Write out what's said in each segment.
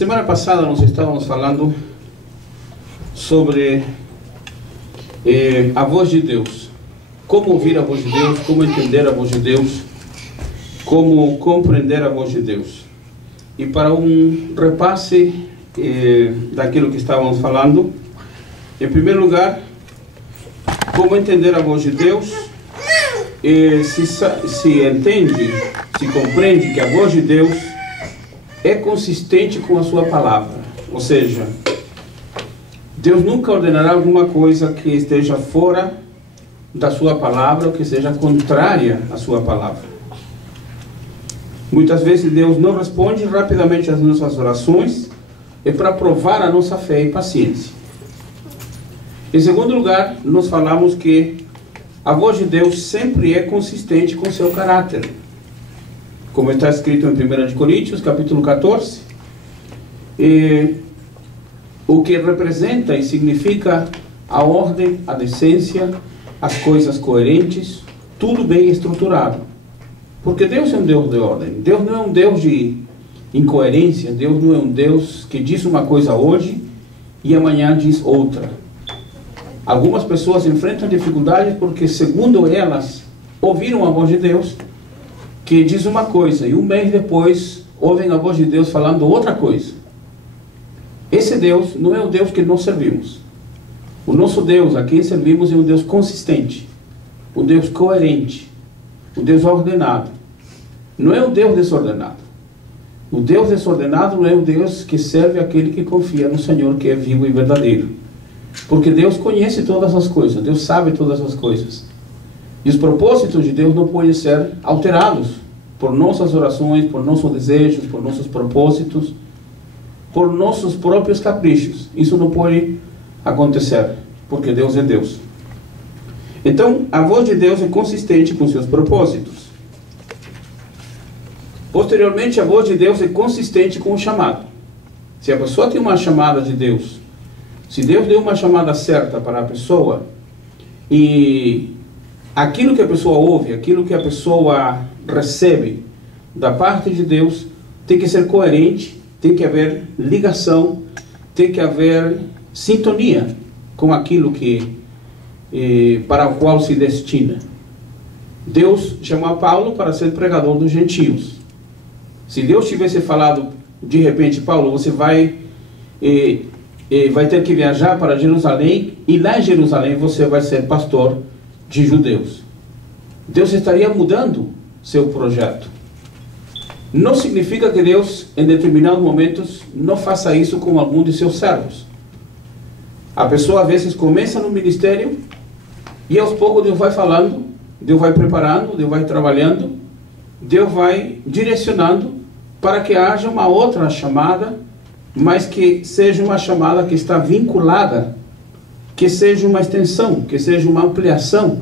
Semana passada nós estávamos falando sobre a voz de Deus. Como ouvir a voz de Deus, como entender a voz de Deus, como compreender a voz de Deus. E para um repasse daquilo que estávamos falando, em primeiro lugar, como entender a voz de Deus, se entende, se compreende que a voz de Deus é consistente com a sua palavra. Ou seja, Deus nunca ordenará alguma coisa que esteja fora da sua palavra ou que seja contrária à sua palavra. Muitas vezes Deus não responde rapidamente às nossas orações, é para provar a nossa fé e paciência. Em segundo lugar, nós falamos que a voz de Deus sempre é consistente com seu caráter. Como está escrito em 1 Coríntios, capítulo 14, o que representa e significa a ordem, a decência, as coisas coerentes, tudo bem estruturado. Porque Deus é um Deus de ordem. Deus não é um Deus de incoerência. Deus não é um Deus que diz uma coisa hoje e amanhã diz outra. Algumas pessoas enfrentam dificuldades porque, segundo elas, ouviram a voz de Deus que diz uma coisa e um mês depois ouvem a voz de Deus falando outra coisa. Esse Deus não é o Deus que nós servimos. O nosso Deus, a quem servimos, é um Deus consistente, um Deus coerente, um Deus ordenado. Não é um Deus desordenado. O Deus desordenado não é o Deus que serve aquele que confia no Senhor, que é vivo e verdadeiro. Porque Deus conhece todas as coisas, Deus sabe todas as coisas. E os propósitos de Deus não podem ser alterados por nossas orações, por nossos desejos, por nossos propósitos, por nossos próprios caprichos. Isso não pode acontecer, porque Deus é Deus. Então, a voz de Deus é consistente com seus propósitos. Posteriormente, a voz de Deus é consistente com o chamado. Se a pessoa tem uma chamada de Deus, se Deus deu uma chamada certa para a pessoa, e aquilo que a pessoa ouve, aquilo que a pessoa recebe da parte de Deus, tem que ser coerente, tem que haver ligação, tem que haver sintonia com aquilo para o qual se destina. Deus chamou Paulo para ser pregador dos gentios. Se Deus tivesse falado de repente: Paulo, você vai ter que viajar para Jerusalém, e lá em Jerusalém você vai ser pastor de judeus, Deus estaria mudando seu projeto. Não significa que Deus, em determinados momentos, não faça isso com algum de seus servos. A pessoa às vezes começa no ministério e aos poucos Deus vai falando, Deus vai preparando, Deus vai trabalhando, Deus vai direcionando para que haja uma outra chamada, mas que seja uma chamada que está vinculada, que seja uma extensão, que seja uma ampliação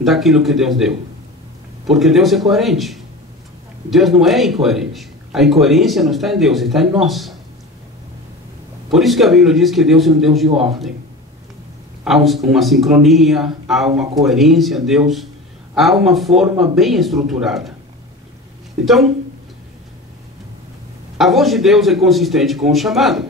daquilo que Deus deu. Porque Deus é coerente. Deus não é incoerente. A incoerência não está em Deus, está em nós. Por isso que a Bíblia diz que Deus é um Deus de ordem. Há uma sincronia, há uma coerência em Deus, há uma forma bem estruturada. Então, a voz de Deus é consistente com o chamado.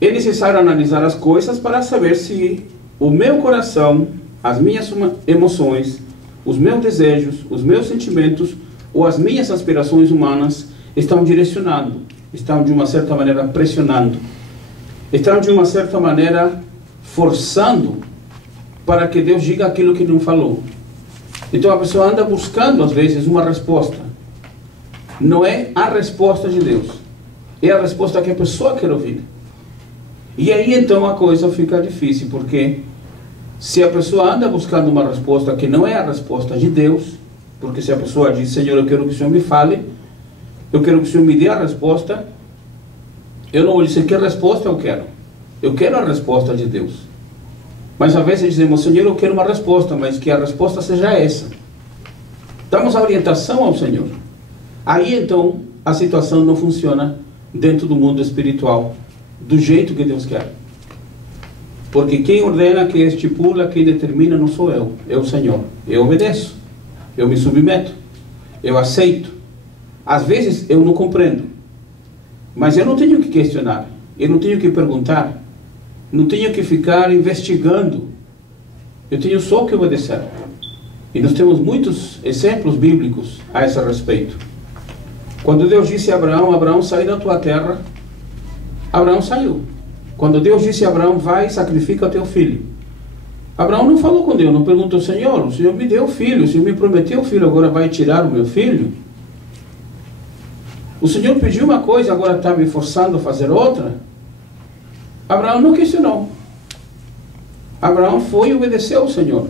É necessário analisar as coisas para saber se o meu coração, as minhas emoções, os meus desejos, os meus sentimentos ou as minhas aspirações humanas estão direcionando, estão de uma certa maneira pressionando, estão de uma certa maneira forçando para que Deus diga aquilo que não falou. Então a pessoa anda buscando às vezes uma resposta. Não é a resposta de Deus, é a resposta que a pessoa quer ouvir. E aí então a coisa fica difícil, porque se a pessoa anda buscando uma resposta que não é a resposta de Deus, porque se a pessoa diz: Senhor, eu quero que o Senhor me fale, eu quero que o Senhor me dê a resposta, eu não vou dizer que resposta eu quero a resposta de Deus. Mas às vezes dizemos: Senhor, eu quero uma resposta, mas que a resposta seja essa. Damos a orientação ao Senhor. Aí então a situação não funciona dentro do mundo espiritual do jeito que Deus quer. Porque quem ordena, quem estipula, quem determina não sou eu, é o Senhor. Eu obedeço, eu me submeto, eu aceito. Às vezes eu não compreendo, Mas eu não tenho que questionar, eu não tenho que perguntar, não tenho que ficar investigando, eu tenho só que obedecer. E nós temos muitos exemplos bíblicos a esse respeito. Quando Deus disse a Abraão: Abraão, sai da tua terra, Abraão saiu. Quando Deus disse a Abraão: vai, sacrifica o teu filho, Abraão não falou com Deus, não perguntou: Senhor, o Senhor me deu filho, o Senhor me prometeu filho, agora vai tirar o meu filho? O Senhor pediu uma coisa, agora está me forçando a fazer outra? Abraão não questionou. Abraão foi e obedeceu ao Senhor.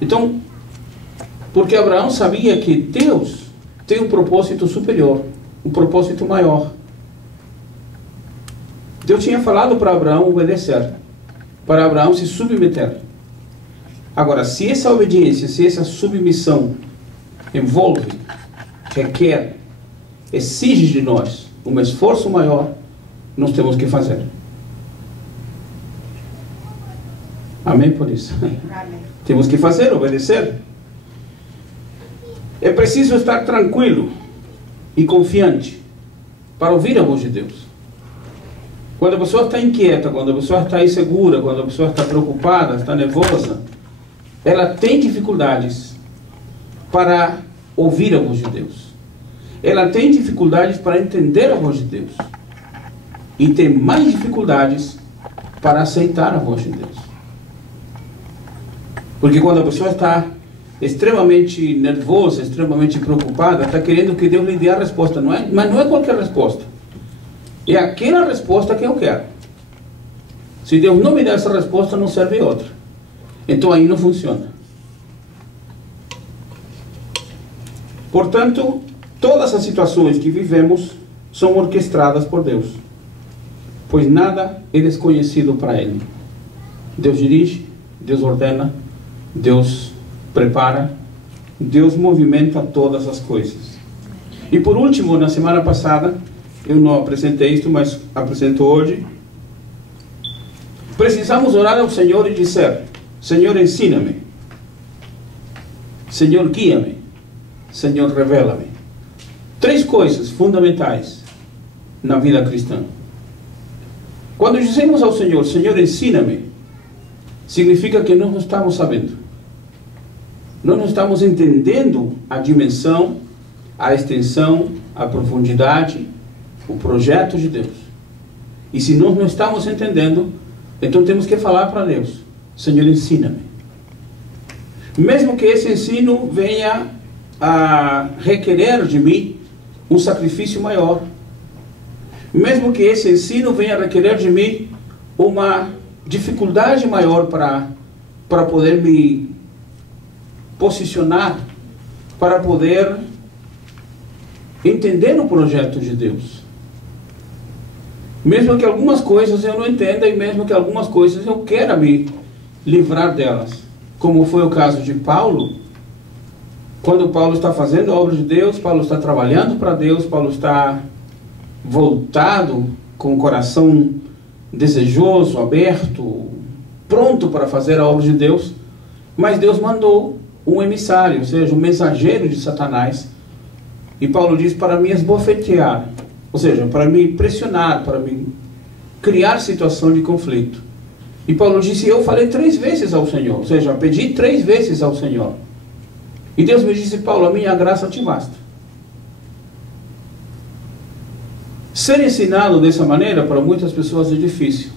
Então, porque Abraão sabia que Deus tem um propósito superior, um propósito maior. Deus tinha falado para Abraão obedecer, para Abraão se submeter. Agora, se essa obediência, se essa submissão envolve, requer, exige de nós um esforço maior, nós temos que fazer. Amém por isso? Amém. Temos que fazer, obedecer. É preciso estar tranquilo e confiante para ouvir a voz de Deus. Quando a pessoa está inquieta, quando a pessoa está insegura, quando a pessoa está preocupada, está nervosa, ela tem dificuldades para ouvir a voz de Deus. Ela tem dificuldades para entender a voz de Deus. E tem mais dificuldades para aceitar a voz de Deus. Porque quando a pessoa está extremamente nervosa, extremamente preocupada, está querendo que Deus lhe dê a resposta, não é? Mas não é qualquer resposta. É aquela resposta que eu quero. Se Deus não me der essa resposta, não serve outra. Então aí não funciona. Portanto, todas as situações que vivemos são orquestradas por Deus, pois nada é desconhecido para Ele. Deus dirige, Deus ordena, Deus prepara, Deus movimenta todas as coisas. E por último, na semana passada, eu não apresentei isto, mas apresento hoje. Precisamos orar ao Senhor e dizer: Senhor, ensina-me. Senhor, guia-me. Senhor, revela-me. 3 coisas fundamentais na vida cristã. Quando dizemos ao Senhor: Senhor, ensina-me, significa que nós não estamos sabendo. Nós não estamos entendendo a dimensão, a extensão, a profundidade, o projeto de Deus. E se nós não estamos entendendo, então temos que falar para Deus: Senhor, ensina-me. Mesmo que esse ensino venha a requerer de mim um sacrifício maior, mesmo que esse ensino venha a requerer de mim uma dificuldade maior para poder me posicionar, para poder entender o projeto de Deus. Mesmo que algumas coisas eu não entenda, e mesmo que algumas coisas eu queira me livrar delas, como foi o caso de Paulo. Quando Paulo está fazendo a obra de Deus, Paulo está trabalhando para Deus, Paulo está voltado com o coração desejoso, aberto, pronto para fazer a obra de Deus, mas Deus mandou um emissário, ou seja, um mensageiro de Satanás, e Paulo diz: para me esbofetear, ou seja, para me pressionar, para me criar situação de conflito. E Paulo disse: eu falei 3 vezes ao Senhor, ou seja, pedi 3 vezes ao Senhor. E Deus me disse: Paulo, a minha graça te basta. Ser ensinado dessa maneira para muitas pessoas é difícil.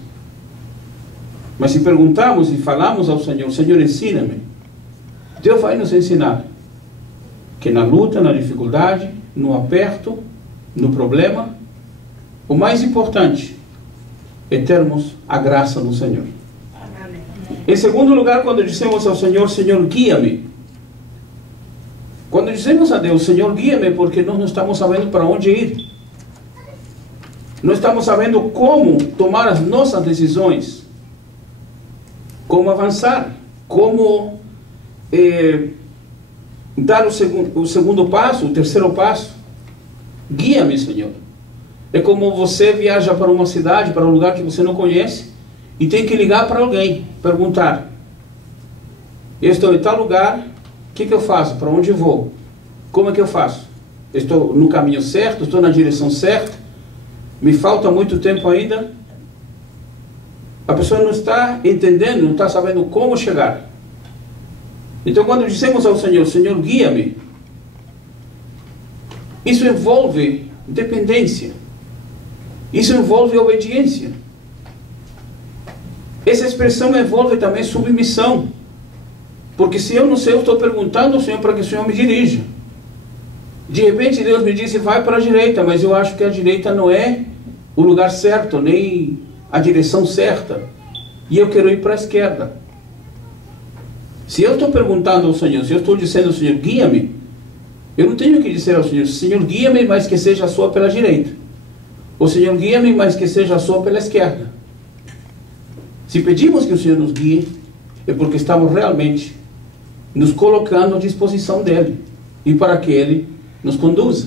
Mas se perguntarmos e falamos ao Senhor: Senhor, ensina-me, Deus vai nos ensinar que na luta, na dificuldade, no aperto, no problema, o mais importante é termos a graça do Senhor. Amém. Em segundo lugar, quando dizemos ao Senhor: Senhor, guia-me. Quando dizemos a Deus: Senhor, guia-me, porque nós não estamos sabendo para onde ir. Não estamos sabendo como tomar as nossas decisões, como avançar, como dar o segundo passo, o terceiro passo. Guia-me, Senhor. É como você viaja para uma cidade, para um lugar que você não conhece, e tem que ligar para alguém, perguntar: eu estou em tal lugar, o que eu faço? Para onde eu vou? Como é que eu faço? Estou no caminho certo? Estou na direção certa? Me falta muito tempo ainda. A pessoa não está entendendo, não está sabendo como chegar. Então, quando dissemos ao Senhor, Senhor, guia-me, isso envolve dependência. Isso envolve obediência. Essa expressão envolve também submissão. Porque se eu não sei, eu estou perguntando ao Senhor para que o Senhor me dirija. De repente Deus me disse, vai para a direita, mas eu acho que a direita não é o lugar certo, nem a direção certa. E eu quero ir para a esquerda. Se eu estou perguntando ao Senhor, se eu estou dizendo ao Senhor, guia-me, eu não tenho que dizer ao Senhor, Senhor, guia-me, mas que seja a sua pela direita. Ou Senhor, guia-me, mas que seja a sua pela esquerda. Se pedimos que o Senhor nos guie, é porque estamos realmente nos colocando à disposição dEle. E para que Ele nos conduza.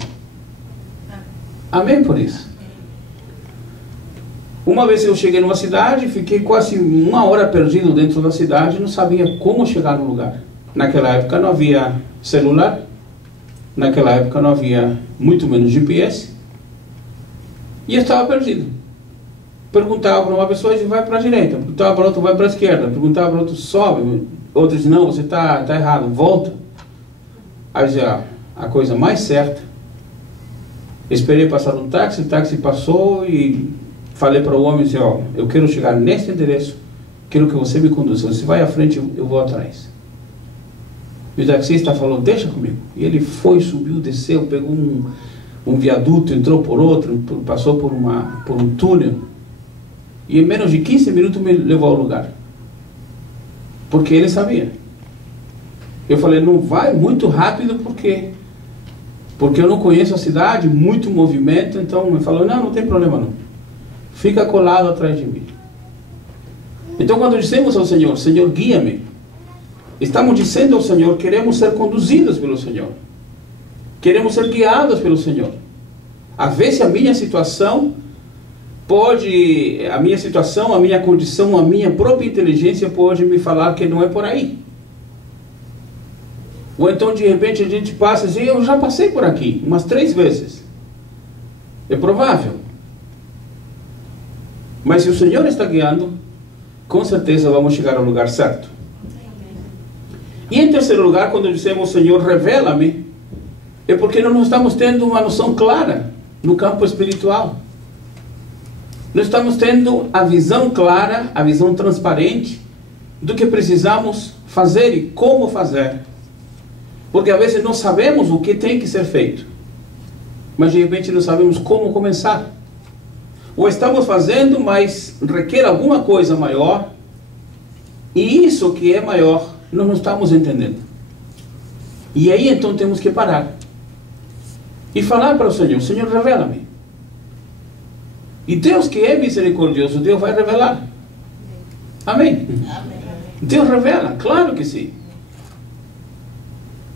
Amém por isso. Uma vez eu cheguei numa cidade, fiquei quase 1 hora perdido dentro da cidade, não sabia como chegar no lugar. Naquela época não havia celular, naquela época não havia muito menos GPS, e eu estava perdido. Perguntava para uma pessoa, ele vai para a direita, perguntava para outro, vai para a esquerda, perguntava para outro, sobe, outro disse, não, você está errado, volta. Aí eu dizia, a coisa mais certa, esperei passar um táxi, o táxi passou e falei para o homem assim, ó, eu quero chegar nesse endereço, quero que você me conduza, você vai à frente, eu vou atrás. E o taxista falou, deixa comigo. E ele foi, subiu, desceu, pegou um viaduto, entrou por outro, passou por um túnel, e em menos de 15 minutos me levou ao lugar. Porque ele sabia. Eu falei, não vai muito rápido, porque eu não conheço a cidade, muito movimento, então ele falou, não tem problema não. Fica colado atrás de mim. Então quando dissemos ao Senhor, Senhor, guia-me, estamos dizendo ao Senhor, queremos ser conduzidos pelo Senhor. Queremos ser guiados pelo Senhor. Às vezes a minha situação a minha condição, a minha própria inteligência pode me falar que não é por aí. Ou então de repente a gente passa e diz, eu já passei por aqui, umas 3 vezes. É provável. Mas se o Senhor está guiando, com certeza vamos chegar ao lugar certo. E em terceiro lugar, quando dissemos, Senhor, revela-me, é porque não estamos tendo uma noção clara no campo espiritual. Não estamos tendo a visão clara, a visão transparente do que precisamos fazer e como fazer. Porque às vezes não sabemos o que tem que ser feito, mas de repente não sabemos como começar. Ou estamos fazendo, mas requer alguma coisa maior, e isso que é maior, nós não estamos entendendo. E aí então temos que parar e falar para o Senhor, Senhor, revela-me. E Deus que é misericordioso, Deus vai revelar. Amém? Amém. Deus revela, claro que sim.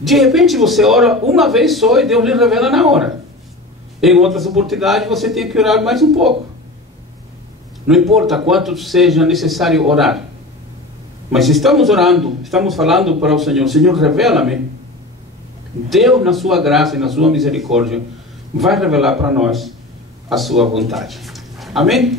De repente você ora uma vez só e Deus lhe revela na hora. Em outras oportunidades você tem que orar mais um pouco. Não importa quanto seja necessário orar. Mas se estamos orando, estamos falando para o Senhor, Senhor, revela-me. Deus, na sua graça e na sua misericórdia, vai revelar para nós a sua vontade. Amém?